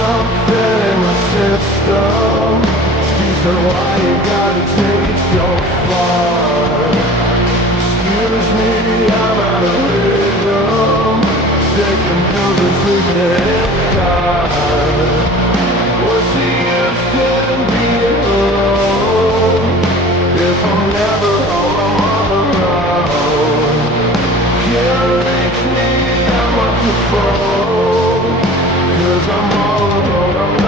something in my system. These are why you gotta take